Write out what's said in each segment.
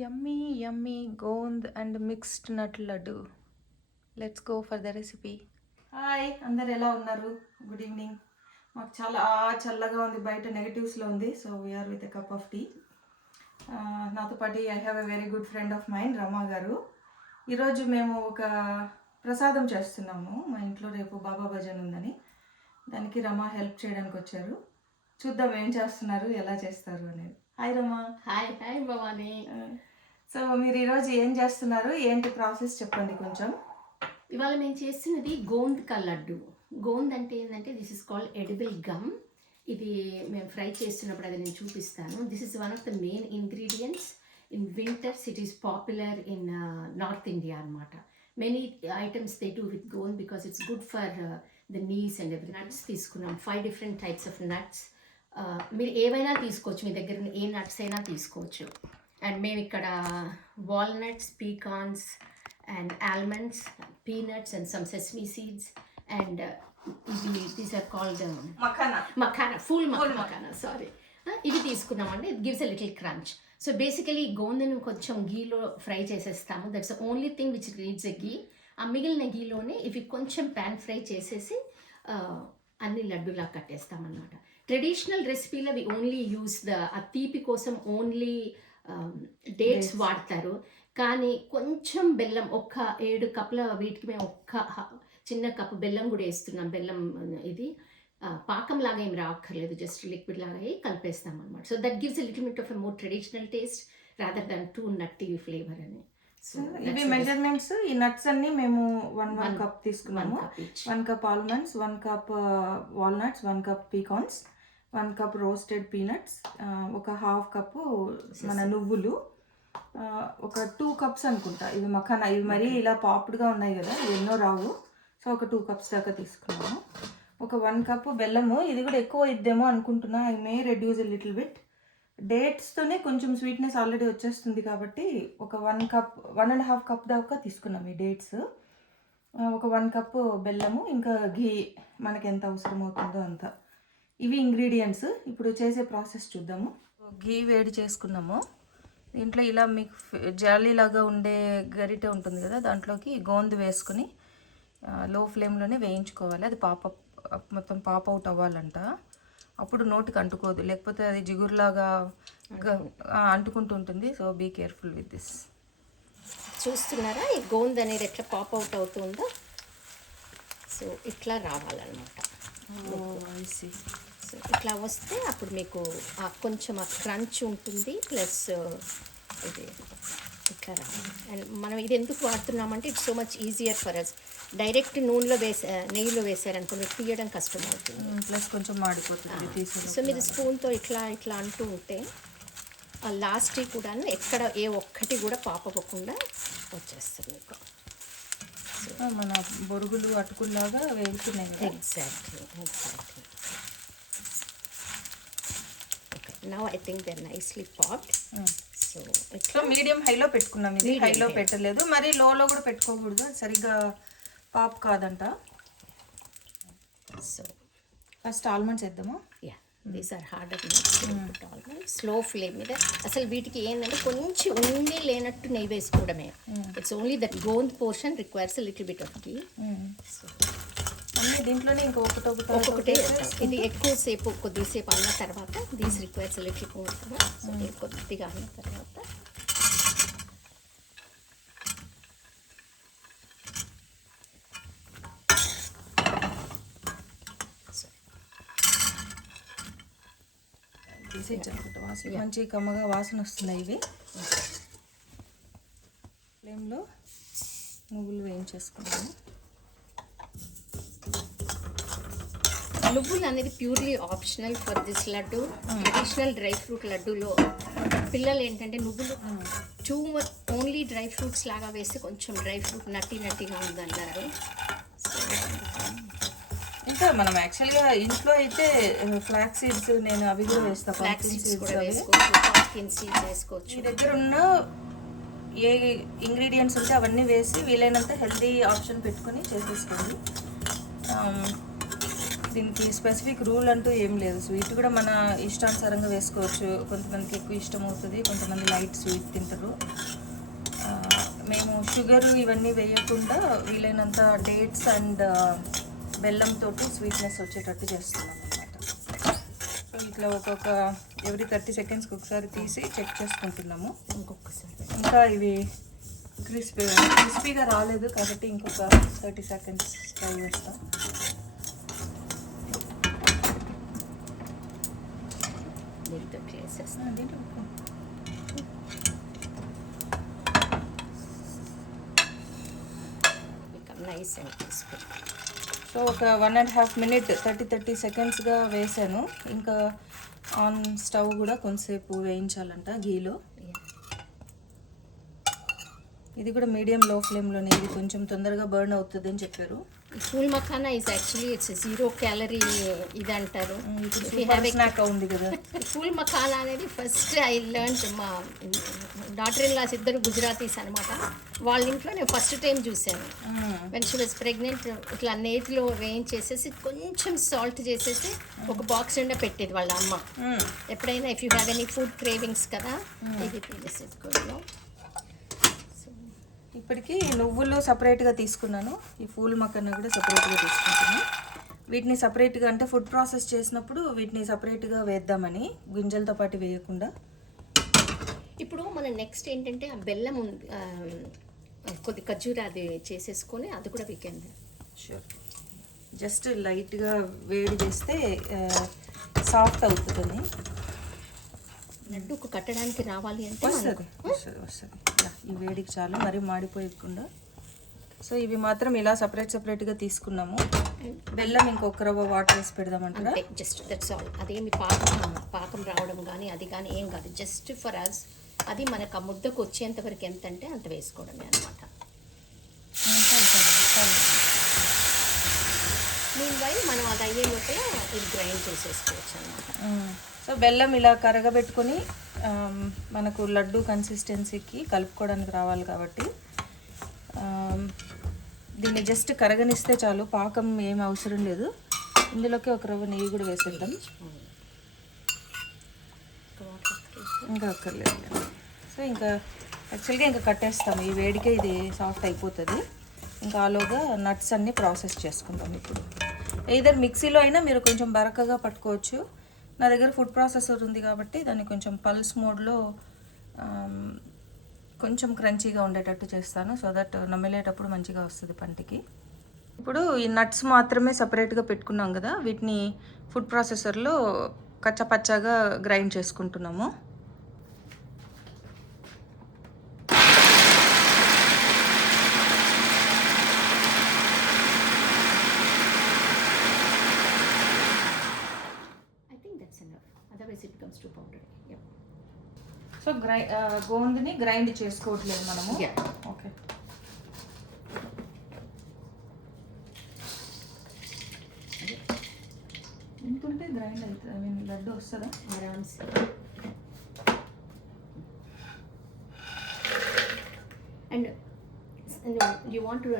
Yummy, yummy gond and mixed nut laddu. Let's go for the recipe. Hi అందరు ఎలా ఉన్నారు? Good evening. మాకు చాలా చల్లగా ఉంది, బయట నెగటివ్స్లో ఉంది. So we're with a cup of tea. నాతో పాటు I have a very good friend of mine, Rama గారు. ఈరోజు మేము ఒక ప్రసాదం చేస్తున్నాము. మా ఇంట్లో రేపు బాబా భజన్ ఉందని, దానికి రమా హెల్ప్ చేయడానికి వచ్చారు. చూద్దాం ఏం చేస్తున్నారు, ఎలా చేస్తారు అనేది. Hi Rama. Hi hi Bhavani. So మీరు ఈరోజు ఏం చేస్తున్నారు, ఏంటి ప్రాసెస్ చెప్పండి కొంచెం. ఇవాళ మేము చేస్తున్నది గోంద్ కా లడ్డు. గోంద్ అంటే ఏంటంటే this is called edible gum. ఇది మేము ఫ్రై చేస్తున్నప్పుడు అది నేను చూపిస్తాను. This is one of the main ingredients in winters. It is popular in North India అనమాట. Many items they do with gond because it's good for the knees and every. Nuts తీసుకున్నాం, 5 different types of nuts. మీరు ఏవైనా తీసుకోవచ్చు, మీ దగ్గర ఉన్న ఏ nuts అయినా తీసుకోవచ్చు. And మేము ఇక్కడ walnuts, pecans and almonds, peanuts and some sesame seeds and these are called makhana, full makhana, sorry. ఇవి తీసుకున్నామండి. It gives a little crunch. So basically గోందను కొంచెం గీలో ఫ్రై చేసేస్తాము. That's the only thing which needs a ghee. ఆ మిగిలిన గీలోనే ఇవి కొంచెం ప్యాన్ ఫ్రై చేసేసి అన్ని లడ్డులా కట్టేస్తామన్నమాట. ట్రెడిషనల్ రెసిపీలో వి ఓన్లీ యూస్ ఆ తీపి కోసం ఓన్లీ డేట్స్ వాడతారు. కానీ కొంచెం బెల్లం, ఒక్క 7 కప్పుల వీటికి మేము ఒక్క చిన్న కప్పు బెల్లం కూడా వేస్తున్నాం. బెల్లం ఇది పాకం లాగా ఏం రాక్కర్లేదు, జస్ట్ లిక్విడ్ లాగా కలిపేస్తాం అనమాట. So that gives a little bit of a more traditional taste rather than too nutty flavour అని. సో ఇవి మెజర్మెంట్స్. ఈ నట్స్ అన్ని మేము 1 కప్ తీసుకున్నాము. 1 cup almonds, 1 cup walnuts, 1 cup pecans, 1 cup roasted peanuts, ఒక 1/2 కప్పు మన నువ్వులు, ఒక 2 కప్స్ అనుకుంటా ఇవి మఖానా. ఇవి మరీ ఇలా పాపుడ్గా ఉన్నాయి కదా, ఎన్నో రావు. సో ఒక 2 కప్స్ దాకా తీసుకున్నాము. ఒక 1 కప్పు బెల్లము. ఇది కూడా ఎక్కువ ఇద్దేమో అనుకుంటున్నా. I may reduce a little bit. డేట్స్తోనే కొంచెం స్వీట్నెస్ ఆల్రెడీ వచ్చేస్తుంది కాబట్టి ఒక 1.5 కప్ దాకా తీసుకున్నాం ఈ డేట్స్. ఒక 1 కప్పు బెల్లము, ఇంకా ఘీ మనకి ఎంత అవసరం అవుతుందో అంత. ఇవి ఇంగ్రీడియంట్స్. ఇప్పుడు చేసే ప్రాసెస్ చూద్దాము. ఘీ వేడి చేసుకున్నాము. దీంట్లో ఇలా మీకు జాలీలాగా ఉండే గరిటె ఉంటుంది కదా, దాంట్లోకి గోందు వేసుకుని లో ఫ్లేమ్లోనే వేయించుకోవాలి. అది మొత్తం పాప్ అవుట్ అవ్వాలంట. అప్పుడు నోటికి అంటుకోదు, లేకపోతే అది జిగురులాగా అంటుకుంటూ ఉంటుంది. So be careful with this. చూస్తున్నారా ఈ గోంద్ అనేది ఎట్లా పాప్ అవుట్ అవుతుందో? సో ఇట్లా రావాలన్నమాట. సో ఇట్లా వస్తే అప్పుడు మీకు కొంచెం ఆ క్రంచ్ ఉంటుంది, ప్లస్ ఇది ఇట్లా రావాలి. అండ్ మనం ఇది ఎందుకు వాడుతున్నామంటే it's so much easier for us. Direct నెయ్యిలో వేసారనుకో మీకు తీయడం కష్టం అవుతుంది, ప్లస్ కొంచెం మాడిపోతుంది. సో మీరు స్పూన్తో ఇట్లా ఇట్లా అంటూ ఉంటే ఆ లాస్ట్ కూడా ఎక్కడ ఏ ఒక్కటి కూడా పాపకుండా వచ్చేస్తుంది మీకు. మన బొరుగులు అటుకుల్లాగా వేగుతున్నాయి. Exactly. Okay, now I think they are nicely popped. So ఇట్లా మీడియం హైలో పెట్టుకున్నాం. ఇది హైలో పెట్టలేదు, మరి లోలో కూడా పెట్టుకోకూడదు, సరిగ్గా పాప్ కాదంట. సో ఫస్ట్ ఆల్మండ్స్ వేద్దామా? Yeah, these are harder almonds. Slow flame మీద. అసలు వీటికి ఏంటంటే కొంచెం ఉండి లేనట్టు నెయ్యి వేసుకోవడమే. It's only that gond portion requires little bit of ghee. So అన్నీ దీంట్లోనే ఇంకా ఒక్కొక్కటే. ఇది ఎక్కువసేపు కొద్దిసేపు అన్న తర్వాత these requires little more. So కొద్దిగా అన్న తర్వాత మంచి కమ్మగా వాసన వస్తున్నాయి. ఇవి ఫ్లేమ్లో నువ్వులు వేయించేసుకున్నాము. నువ్వులు అనేది purely optional for this laddu. Traditional dry fruit లడ్డూలో పిల్లలు ఏంటంటే నువ్వులు too much only dry fruits లాగా వేస్తే కొంచెం డ్రై ఫ్రూట్ నట్టిగా ఉందన్నారు. ఇంకా మనం యాక్చువల్గా ఇంట్లో అయితే ఫ్లాక్స్ సీడ్స్, నేను అవి కూడా వేస్తాను. ఫ్లాక్స్ సీడ్స్ కూడా వేసుకోవచ్చు, పంకిన్ సీడ్స్ వేసుకోవచ్చు. మీ దగ్గర ఉన్న ఏ ఇంగ్రీడియంట్స్ ఉంటే అవన్నీ వేసి వీలైనంత హెల్తీ ఆప్షన్ పెట్టుకొని చేసేసుకోండి. దీనికి స్పెసిఫిక్ రూల్ అంటూ ఏం లేదు. స్వీట్ కూడా మన ఇష్టానుసారంగా వేసుకోవచ్చు. కొంతమందికి ఎక్కువ ఇష్టం అవుతుంది, కొంతమంది లైట్ స్వీట్ తింటారు. మేము షుగర్ ఇవన్నీ వేయకుండా వీలైనంత డేట్స్ అండ్ బెల్లంతో స్వీట్నెస్ వచ్చేటట్టు చేస్తున్నాం అన్నమాట. సో ఇట్లా ఒక్కొక్క ఎవ్రీ 30 సెకండ్స్కి ఒకసారి తీసి చెక్ చేసుకుంటున్నాము. ఇంకా ఇవి క్రిస్పీగా రాలేదు కాబట్టి ఇంకొక 30 సెకండ్స్ ట్రై చేస్తాం. సో ఒక 1.5 minute 30 సెకండ్స్గా వేసాను. ఇంకా ఆన్ స్టవ్ కూడా కొంతసేపు వేయించాలంట గీలో. ఇది కూడా మీడియం లో ఫ్లేమ్లోనే, ఇది కొంచెం తొందరగా బర్న్ అవుతుంది అని చెప్పారు. Phool makhana is actually it's 0 calorie ఇది అంటారు. స్నాక్ ఉంది కదా. ఫూల్ మఖానా అనేది ఫస్ట్ ఐ లెర్న్ మా డాటర్ ఇన్ లాస్ ఇద్దరు గుజరాతీస్ అనమాట. వాళ్ళ ఇంట్లో నేను ఫస్ట్ టైం చూశాను. వెన్ షీ వాజ్ ప్రెగ్నెంట్ ఇట్లా నేతిలో వేయించేసేసి కొంచెం సాల్ట్ చేసేసి ఒక బాక్స్ నిండా పెట్టేది వాళ్ళ అమ్మ. ఎప్పుడైనా if you have any food cravings కదా ఇది తీసేసుకోవడం. ఇప్పటికి నువ్వులు సపరేట్గా తీసుకున్నాను, ఈ ఫూల్ మక్కన కూడా సపరేట్గా తీసుకుంటాను. వీటిని సపరేట్గా అంటే ఫుడ్ ప్రాసెస్ చేసినప్పుడు వీటిని సపరేట్గా వేద్దామని, గింజలతో పాటు వేయకుండా. ఇప్పుడు మన నెక్స్ట్ ఏంటంటే ఆ బెల్లం కొద్ది ఖర్జూర అది చేసేసుకొని అది కూడా వీకెండ్ షూర్ జస్ట్ లైట్గా వేడి చేస్తే సాఫ్ట్ అవుతుందని. లడ్డూకు కట్టడానికి రావాలి అంటే వస్తుంది. ఈ వేడికి చాలు, మరీ మాడిపోయకుండా. సో ఇవి మాత్రం ఇలా సపరేట్గా తీసుకున్నాము. బెల్లం ఇంకొక రవ్వ వాటర్ వేసి పెడదామంటారా? Just that's all. అదేమి పాకం రావడం కానీ అది కానీ ఏం కాదు, జస్ట్ ఫర్ అస్ అది మనకు ఆ ముద్దకు వచ్చేంత వరకు ఎంత అంటే అంత వేసుకోవడమే అనమాట. మీన్వైల్ మనం అది అయ్యే లోపల ఇది గ్రైండ్ చేసేసుకోవచ్చు అనమాట. సో బెల్లం ఇలా కరగబెట్టుకొని మనకు లడ్డు కన్సిస్టెన్సీకి కలుపుకోవడానికి రావాలి కాబట్టి దీన్ని జస్ట్ కరగనిస్తే చాలు, పాకం ఏం అవసరం లేదు. ఇందులోకి ఒక రవ్వ నెయ్యి కూడా వేసేద్దాం. ఇంకా అక్కర్లేదు. సో ఇంకా యాక్చువల్గా ఇంకా కట్టేస్తాము, ఈ వేడికే ఇది సాఫ్ట్ అయిపోతుంది. ఇంకా ఆలోగా నట్స్ అన్నీ ప్రాసెస్ చేసుకుంటాం. ఇప్పుడు ఏదర్ మిక్సీలో అయినా మీరు కొంచెం బరకగా పట్టుకోవచ్చు. నా దగ్గర ఫుడ్ ప్రాసెసర్ ఉంది కాబట్టి దాన్ని కొంచెం పల్స్ మోడ్లో కొంచెం క్రంచీగా ఉండేటట్టు చేస్తాను, సో దట్ నమిలేటప్పుడు మంచిగా వస్తుంది పంటికి. ఇప్పుడు ఈ నట్స్ మాత్రమే సపరేట్గా పెట్టుకున్నాం కదా, వీటిని ఫుడ్ ప్రాసెసర్లో కచ్చపచ్చగా గ్రైండ్ చేసుకుంటున్నాము. సో గోందుని గ్రైండ్ చేసుకోవట్లేదు మనము. ఓకే. ఎందుకంటే గ్రైండ్ అవుతుంది, ఐ మీన్ లడ్డు వస్తుందా ఆరామ్స్. And you want to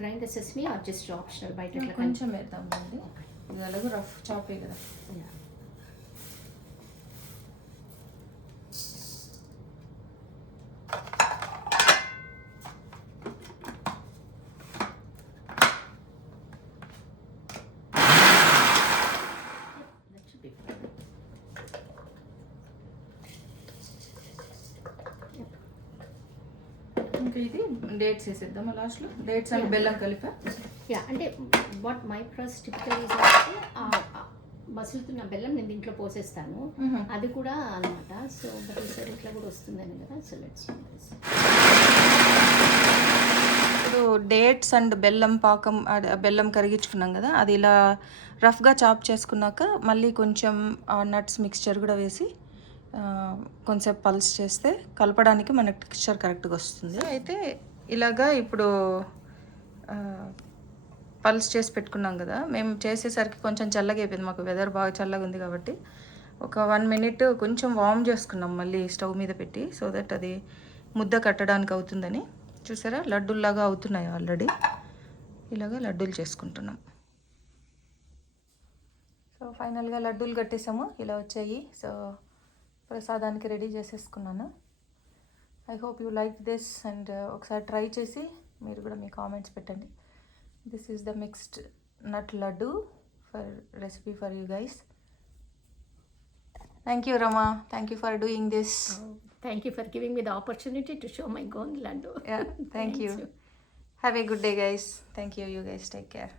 grind the sesame or just optional? బయట కొంచెం వేద్దాం అండి, ఇది అలాగే రఫ్ చాపే కదా. ఇంకా ఇది డేట్స్ వేసేద్దాం లాస్ట్లో, డేట్స్ అండ్ బెల్లం కలిపా. అంటే వాట్ మై ప్రాసెస్ టిపికల్ మసులుతున్న బెల్లం నేను దీంట్లో పోసేస్తాను, అది కూడా అనమాట. సో బట్ ఈసారి ఇట్లా కూడా వస్తుందని కదా. సో లెట్స్ ఇప్పుడు డేట్స్ అండ్ బెల్లం పాకం, బెల్లం కరిగించుకున్నాం కదా, అది ఇలా రఫ్గా చాప్ చేసుకున్నాక మళ్ళీ కొంచెం నట్స్ మిక్స్చర్ కూడా వేసి కొంచెం పల్స్ చేస్తే కలపడానికి మనకు టెక్స్చర్ కరెక్ట్గా వస్తుంది. అయితే ఇలాగా ఇప్పుడు పల్స్ చేసి పెట్టుకున్నాం కదా, మేము చేసేసరికి కొంచెం చల్లగా అయిపోయింది, మాకు వెదర్ బాగా చల్లగా ఉంది కాబట్టి ఒక 1 minute కొంచెం వార్మ్ చేసుకున్నాం మళ్ళీ స్టవ్ మీద పెట్టి, సో దట్ అది ముద్ద కట్టడానికి అవుతుందని. చూసారా లడ్డూల్లాగా అవుతున్నాయి ఆల్రెడీ. ఇలాగా లడ్డూలు చేసుకుంటున్నాం. ఫైనల్గా లడ్డూలు కట్టేసాము, ఇలా వచ్చాయి. సో ప్రసాదానికి రెడీ చేసేసుకున్నాను. I hope you like this and ఒకసారి ట్రై చేసి మీరు కూడా మీ కామెంట్స్ పెట్టండి. This is the mixed nut laddu for recipe for you guys. Thank you Rama, thank you for doing this. Thank you for giving me the opportunity to show my Gond laddu. Yeah, thank you. Have a good day guys. Thank you. You guys take care.